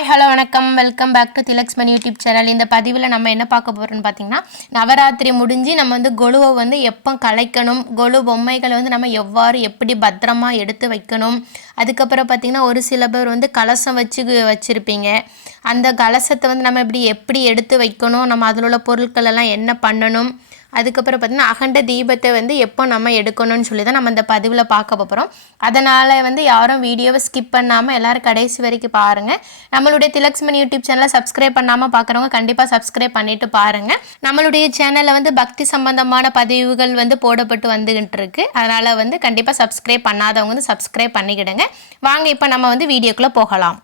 Hi hello வணக்கம். Welcome back to Thilaksman YouTube channel இந்த பதிவில் நம்ம என்ன பார்க்க போகிறோம்னு பார்த்தீங்கன்னா நவராத்திரி முடிஞ்சு நம்ம வந்து கொலுவை வந்து எப்போ கலைக்கணும் கொலு பொம்மைகளை வந்து நம்ம எவ்வாறு எப்படி பத்திரமா எடுத்து வைக்கணும் அதுக்கப்புறம் பார்த்திங்கன்னா ஒரு சில பேர் வந்து கலசம் வச்சு வச்சுருப்பீங்க. அந்த கலசத்தை வந்து நம்ம இப்படி எப்படி எடுத்து வைக்கணும் நம்ம அதில் உள்ள பொருட்கள் எல்லாம் என்ன பண்ணணும் அதுக்கப்புறம் பார்த்திங்கன்னா அகண்ட தீபத்தை வந்து எப்போ நம்ம எடுக்கணும்னு சொல்லி தான் நம்ம இந்த பதிவில் பார்க்க போகிறோம் அதனால் வந்து யாரும் வீடியோவை ஸ்கிப் பண்ணாமல் எல்லோரும் கடைசி வரைக்கும் பாருங்கள் நம்மளுடைய திலக்ஸ்மன் யூடியூப் சேனலை சப்ஸ்கிரைப் பண்ணாமல் பார்க்குறவங்க கண்டிப்பாக சப்ஸ்கிரைப் பண்ணிட்டு பாருங்கள் நம்மளுடைய சேனலில் வந்து பக்தி சம்பந்தமான பதிவுகள் வந்து போடப்பட்டு வந்துகிட்டு இருக்கு. அதனால் வந்து கண்டிப்பாக சப்ஸ்கிரைப் பண்ணாதவங்க வந்து சப்ஸ்கிரைப் பண்ணிக்கிடுங்க. வாங்க இப்போ நம்ம வந்து வீடியோக்குள்ளே போகலாம்.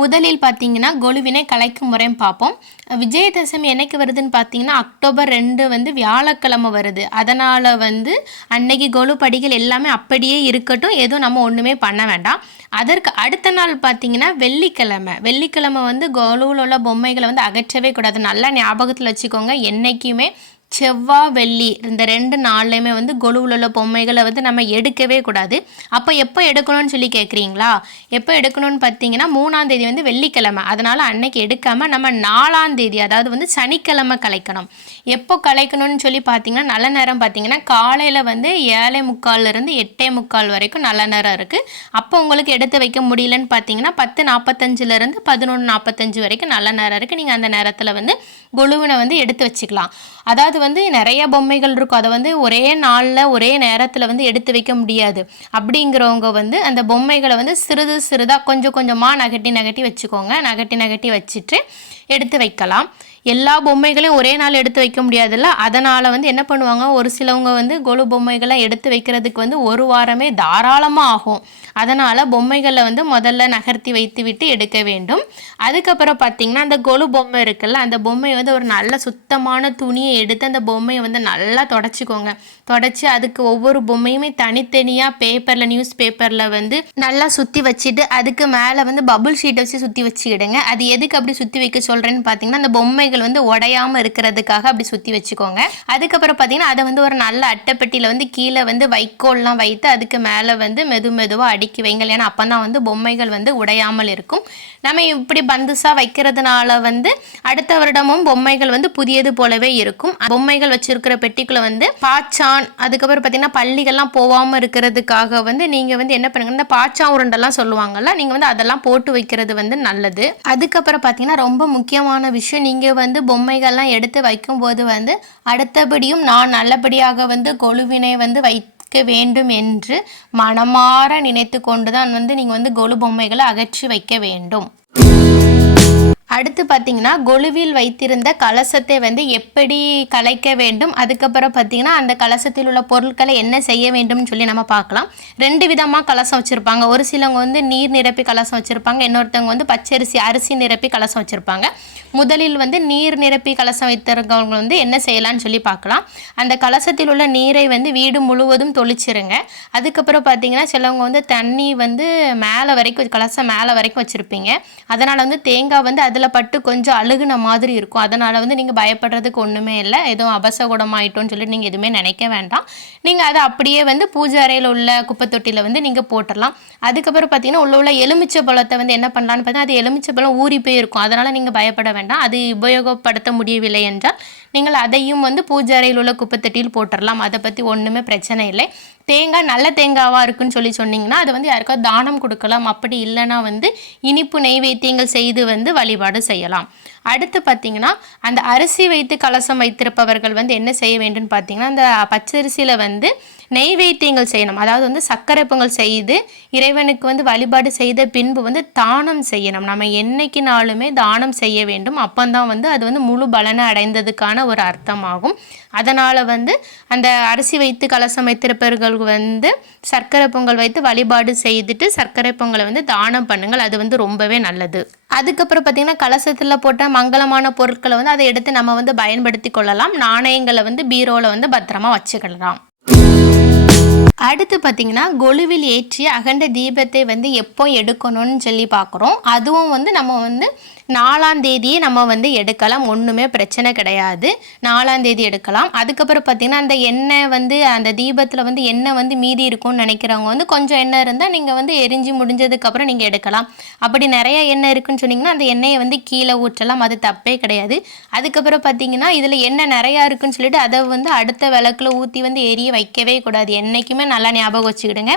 முதலில் பார்த்தீங்கன்னா கொலுவினை கலைக்கும் முறையும் பார்ப்போம். விஜயதசமி என்னைக்கு வருதுன்னு பார்த்தீங்கன்னா அக்டோபர் ரெண்டு வந்து வியாழக்கிழமை வருது. அதனால் வந்து அன்னைக்கு கொலு படிகள் எல்லாமே அப்படியே இருக்கட்டும். எதுவும் நம்ம ஒன்றுமே பண்ண வேண்டாம். அதற்கு அடுத்த நாள் பார்த்தீங்கன்னா வெள்ளிக்கிழமை. வெள்ளிக்கிழமை வந்து கொலுவில் உள்ள பொம்மைகளை வந்து அகற்றவே கூடாது. நல்லா ஞாபகத்தில் வச்சுக்கோங்க. என்றைக்குமே செவ்வாய் வெள்ளி இந்த ரெண்டு நாள்லையுமே வந்து கொலுவில் உள்ள பொம்மைகளை வந்து நம்ம எடுக்கவே கூடாது. அப்போ எப்போ எடுக்கணும்னு சொல்லி கேட்குறீங்களா எப்போ எடுக்கணும்னு பார்த்தீங்கன்னா மூணாம் தேதி வந்து வெள்ளிக்கிழமை. அதனால் அன்னைக்கு எடுக்காமல் நம்ம நாலாம் தேதி அதாவது வந்து சனிக்கிழமை கலைக்கணும். எப்போ கலைக்கணும்னு சொல்லி பார்த்தீங்கன்னா நல்ல நேரம் பார்த்தீங்கன்னா காலையில் வந்து ஏழை முக்கால்லேருந்து எட்டே முக்கால் வரைக்கும் நல்ல நேரம் இருக்குது அப்போ உங்களுக்கு எடுத்து வைக்க முடியலன்னு பார்த்தீங்கன்னா பத்து நாற்பத்தஞ்சிலேருந்து பதினொன்று நாற்பத்தஞ்சு வரைக்கும் நல்ல நேரம் இருக்குது நீங்கள் அந்த நேரத்தில் வந்து குழுவினை வந்து எடுத்து வச்சுக்கலாம். அதாவது வந்து நிறைய பொம்மைகள் இருக்கும். அதை வந்து ஒரே நாளில் ஒரே நேரத்தில் வந்து எடுத்து வைக்க முடியாது. அப்படிங்கிறவங்க வந்து அந்த பொம்மைகளை வந்து சிறிது சிறிதாக கொஞ்சம் கொஞ்சமாக நகட்டி நகட்டி வச்சுக்கோங்க. நகட்டி நகட்டி வச்சுட்டு எடுத்து வைக்கலாம். எல்லா பொம்மைகளையும் ஒரே நாள் எடுத்து வைக்க முடியாதுல்ல? அதனால் வந்து என்ன பண்ணுவாங்க? ஒரு சிலவங்க வந்து கொலு பொம்மைகளை எடுத்து வைக்கிறதுக்கு வந்து ஒரு வாரமே தாராளமாக ஆகும். அதனால் பொம்மைகளை வந்து முதல்ல நகர்த்தி வைத்து விட்டு எடுக்க வேண்டும். அதுக்கப்புறம் பார்த்திங்கன்னா அந்த கொலு பொம்மை இருக்குல்ல அந்த பொம்மையை வந்து ஒரு நல்ல சுத்தமான துணியை எடுத்து அந்த பொம்மையை வந்து நல்லா தொடச்சிக்கோங்க. தொடச்சி அதுக்கு ஒவ்வொரு பொம்மையுமே தனித்தனியாக பேப்பரில் நியூஸ் பேப்பரில் வந்து நல்லா சுற்றி வச்சுட்டு அதுக்கு மேலே வந்து பபுள் ஷீட்டை வச்சு சுற்றி வச்சுக்கிடுங்க. அது எதுக்கு அப்படி சுற்றி வைக்க சொல்கிறேன்னு பார்த்தீங்கன்னா அந்த பொம்மை பொம்மைகள் வந்து உடையாமல் இருக்கிறதுக்காக அப்படி சுற்றி வச்சுக்கோங்க. அதுக்கப்புறம் பார்த்தீங்கன்னா அதை வந்து ஒரு நல்ல அட்டைப்பெட்டியில் வந்து கீழே வந்து வைக்கோல்லாம் வைத்து அதுக்கு மேலே வந்து மெது மெதுவாக அடுக்கி வைங்க. ஏன்னா அப்போ தான் வந்து பொம்மைகள் வந்து உடையாமல் இருக்கும். நம்ம இப்படி பந்துசாக வைக்கிறதுனால வந்து அடுத்த வருடமும் பொம்மைகள் வந்து புதியது போலவே இருக்கும். பொம்மைகள் வச்சிருக்கிற பெட்டிக்குள்ள வந்து பாச்சான் அதுக்கப்புறம் பார்த்தீங்கன்னா பள்ளிகள்லாம் போகாமல் இருக்கிறதுக்காக வந்து நீங்கள் வந்து என்ன பண்ணுங்க இந்த பாச்சா உருண்டெல்லாம் சொல்லுவாங்கல்ல நீங்கள் வந்து அதெல்லாம் போட்டு வைக்கிறது வந்து நல்லது. அதுக்கப்புறம் பார்த்தீங்கன்னா ரொம்ப முக்கியமான விஷயம் நீங்கள் வந்து பொம்மைகள்லாம் எடுத்து வைக்கும்போது வந்து அடுத்தபடியும் நான் நல்லபடியாக வந்து கொழுவினை வந்து வை வைக்க வேண்டும் என்று மனமாற நினைத்து கொண்டுதான் வந்து நீங்கள் வந்து கொலு பொம்மைகளை அகற்றி வைக்க வேண்டும். அடுத்து பார்த்தீங்கன்னா கொலுவில் வைத்திருந்த கலசத்தை வந்து எப்படி கலைக்க வேண்டும் அதுக்கப்புறம் பார்த்தீங்கன்னா அந்த கலசத்தில் உள்ள பொருட்களை என்ன செய்ய வேண்டும்னு சொல்லி நம்ம பார்க்கலாம். ரெண்டு விதமாக கலசம் வச்சுருப்பாங்க. ஒரு சிலவங்க வந்து நீர் நிரப்பி கலசம் வச்சுருப்பாங்க. இன்னொருத்தவங்க வந்து பச்சரிசி அரிசி நிரப்பி கலசம் வச்சுருப்பாங்க. முதலில் வந்து நீர் நிரப்பி கலசம் வைத்திருக்கவங்க வந்து என்ன செய்யலாம்னு சொல்லி பார்க்கலாம். அந்த கலசத்தில் உள்ள நீரை வந்து வீடு முழுவதும் தொளிச்சிருங்க. அதுக்கப்புறம் பார்த்தீங்கன்னா சிலவங்க வந்து தண்ணி வந்து மேலே வரைக்கும் கலசம் மேலே வரைக்கும் வச்சுருப்பீங்க. அதனால் வந்து தேங்காய் வந்து அதில் பட்டு கொஞ்சம் அழுகுன மாதிரி இருக்கும். அதனால் வந்து நீங்கள் பயப்படுறதுக்கு ஒன்றுமே இல்லை. எதுவும் அபசகுடமாயிட்டோன்னு சொல்லி நீங்கள் எதுவுமே நினைக்க வேண்டாம். நீங்கள் அதை அப்படியே வந்து பூஜை அறையில் உள்ள குப்பை தொட்டியில் வந்து நீங்கள் போட்டுடலாம். அதுக்கப்புறம் பார்த்தீங்கன்னா உள்ள உள்ள எலுமிச்சை பழத்தை வந்து என்ன பண்ணலான்னு பார்த்தீங்கன்னா அது எலுமிச்சை பழம் ஊறி போயிருக்கும். அதனால் நீங்கள் பயப்பட வேண்டாம். அது உபயோகப்படுத்த முடியவில்லை என்றால் நீங்கள் அதையும் வந்து பூஜை அறையில் உள்ள குப்பைத்தட்டியில் போட்டுடலாம். அதை பற்றி ஒன்றுமே பிரச்சனை இல்லை. தேங்காய் நல்ல தேங்காவாக இருக்குன்னு சொல்லி சொன்னீங்கன்னா அது வந்து யாருக்காவது தானம் கொடுக்கலாம். அப்படி இல்லைன்னா வந்து இனிப்பு நெய்வேத்தியங்கள் செய்து வந்து வழிபாடு செய்யலாம். அடுத்து பார்த்தீங்கன்னா அந்த அரிசி வைத்து கலசம் வைத்திருப்பவர்கள் வந்து என்ன செய்ய வேண்டும்னு பார்த்தீங்கன்னா அந்த பச்சரிசியில் வந்து நெய்வேத்தியங்கள் செய்யணும். அதாவது வந்து சர்க்கரை பொங்கல் செய்து இறைவனுக்கு வந்து வழிபாடு செய்த பின்பு வந்து தானம் செய்யணும். நம்ம என்னைக்குனாலுமே தானம் செய்ய வேண்டும். அப்போந்தான் வந்து அது வந்து முழு பலனை அடைந்ததுக்கான ஒரு அர்த்தமாகும். அதனால் வந்து அந்த அரிசி வைத்து கலசம் வைத்திருப்பவர்கள் வந்து சர்க்கரை பொங்கல் வைத்து வழிபாடு செய்துட்டு சர்க்கரை பொங்கலை வந்து தானம் பண்ணுங்கள். அது வந்து ரொம்பவே நல்லது. அதுக்கப்புறம் பார்த்திங்கன்னா கலசத்தில் போட்ட மங்களமான பொருட்களை வந்து அதை எடுத்து நம்ம வந்து பயன்படுத்தி கொள்ளலாம். நாணயங்களை வந்து பீரோவில் வந்து பத்திரமா வச்சுக்கலாம். அடுத்து பார்த்திங்கன்னா கொலுவில் ஏற்றிய அகண்ட தீபத்தை வந்து எப்போ எடுக்கணும்னு சொல்லி பார்க்குறோம். அதுவும் வந்து நம்ம வந்து நாலாம் தேதியே நம்ம வந்து எடுக்கலாம். ஒன்றுமே பிரச்சனை கிடையாது. நாலாம் தேதி எடுக்கலாம். அதுக்கப்புறம் பார்த்திங்கன்னா அந்த எண்ணெய் வந்து அந்த தீபத்தில் வந்து எண்ணெய் வந்து மீதி இருக்கும்னு நினைக்கிறவங்க வந்து கொஞ்சம் எண்ணெய் இருந்தால் நீங்கள் வந்து எரிஞ்சு முடிஞ்சதுக்கப்புறம் நீங்கள் எடுக்கலாம். அப்படி நிறைய எண்ணெய் இருக்குன்னு சொன்னிங்கன்னா அந்த எண்ணெயை வந்து கீழே ஊற்றலாம். அது தப்பே கிடையாது. அதுக்கப்புறம் பார்த்தீங்கன்னா இதில் எண்ணெய் நிறையா இருக்குன்னு சொல்லிட்டு அதை வந்து அடுத்த விளக்குல ஊற்றி வந்து எரிய வைக்கவே கூடாது. என்றைக்குமே நல்லா ஞாபகம் வச்சுக்கிடுங்க.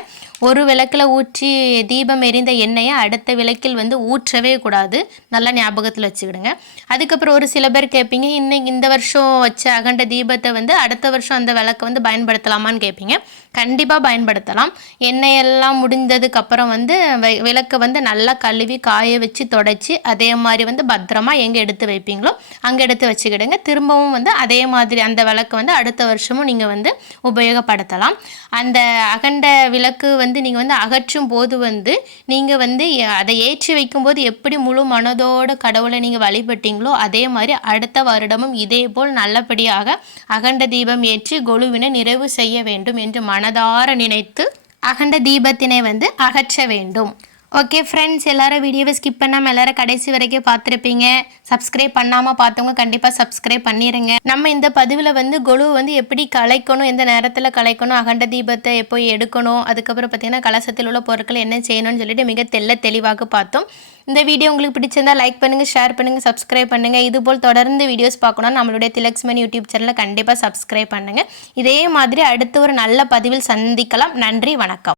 ஒரு விளக்கில் ஊற்றி தீபம் எரிந்த எண்ணெயை அடுத்த விளக்கில் வந்து ஊற்றவே கூடாது. நல்லா ஞாபகத்தில் வச்சுக்கிடுங்க. அதுக்கப்புறம் ஒரு சில பேர் கேட்பீங்க இன்னைக்கு இந்த வருஷம் வச்ச அகண்ட தீபத்தை வந்து அடுத்த வருஷம் அந்த விளக்கை வந்து பயன்படுத்தலாமான்னு கேட்பீங்க. கண்டிப்பாக பயன்படுத்தலாம். எண்ணெயெல்லாம் முடிந்ததுக்கு அப்புறம் வந்து வி- விளக்கை வந்து நல்லா கழுவி காய வச்சு தொடச்சி அதே மாதிரி வந்து பத்திரமா எங்கே எடுத்து வைப்பீங்களோ அங்கே எடுத்து வச்சுக்கிடுங்க. திரும்பவும் வந்து அதே மாதிரி அந்த விளக்கு வந்து அடுத்த வருஷமும் நீங்கள் வந்து உபயோகப்படுத்தலாம். அந்த அகண்ட விளக்கு வந்து நீங்கள் வந்து அகற்றும் போது வந்து நீங்கள் வந்து அதை ஏற்றி வைக்கும்போது எப்படி முழு மனதோட கடவுளை நீங்கள் வழிபட்டீங்களோ அதே மாதிரி அடுத்த வருடமும் இதே போல் நல்லபடியாக அகண்ட தீபம் ஏற்றி கொலுவினை நிறைவு செய்ய வேண்டும் என்று மனதார நினைத்து அகண்ட தீபத்தினை வந்து அகற்ற வேண்டும். ஓகே ஃப்ரெண்ட்ஸ் எல்லாரும் வீடியோவை ஸ்கிப் பண்ணாமல் எல்லாரும் கடைசி வரைக்கும் பார்த்துருப்பீங்க. சப்ஸ்கிரைப் பண்ணாமல் பார்த்தவங்க கண்டிப்பாக சப்ஸ்கிரைப் பண்ணிடுங்க நம்ம இந்த பதிவில் வந்து கொலு வந்து எப்படி கலைக்கணும் எந்த நேரத்தில் கலைக்கணும் அகண்ட தீபத்தை எப்போ எடுக்கணும் அதுக்கப்புறம் பார்த்தீங்கன்னா கலசத்தில் உள்ள பொருட்கள் என்ன செய்யணும்னு சொல்லிட்டு மிக தெல்ல தெளிவாக பார்த்தோம். இந்த வீடியோ உங்களுக்கு பிடிச்சிருந்தால் லைக் பண்ணுங்கள் ஷேர் பண்ணுங்கள் சப்ஸ்கிரைப் பண்ணுங்கள் இதுபோல் தொடர்ந்து வீடியோஸ் பார்க்கணும் நம்மளுடைய திலக்ஸ்மன் யூடியூப் சேனலை கண்டிப்பாக சப்ஸ்கிரைப் பண்ணுங்கள் இதே மாதிரி அடுத்த ஒரு நல்ல பதிவில் சந்திக்கலாம். நன்றி வணக்கம்.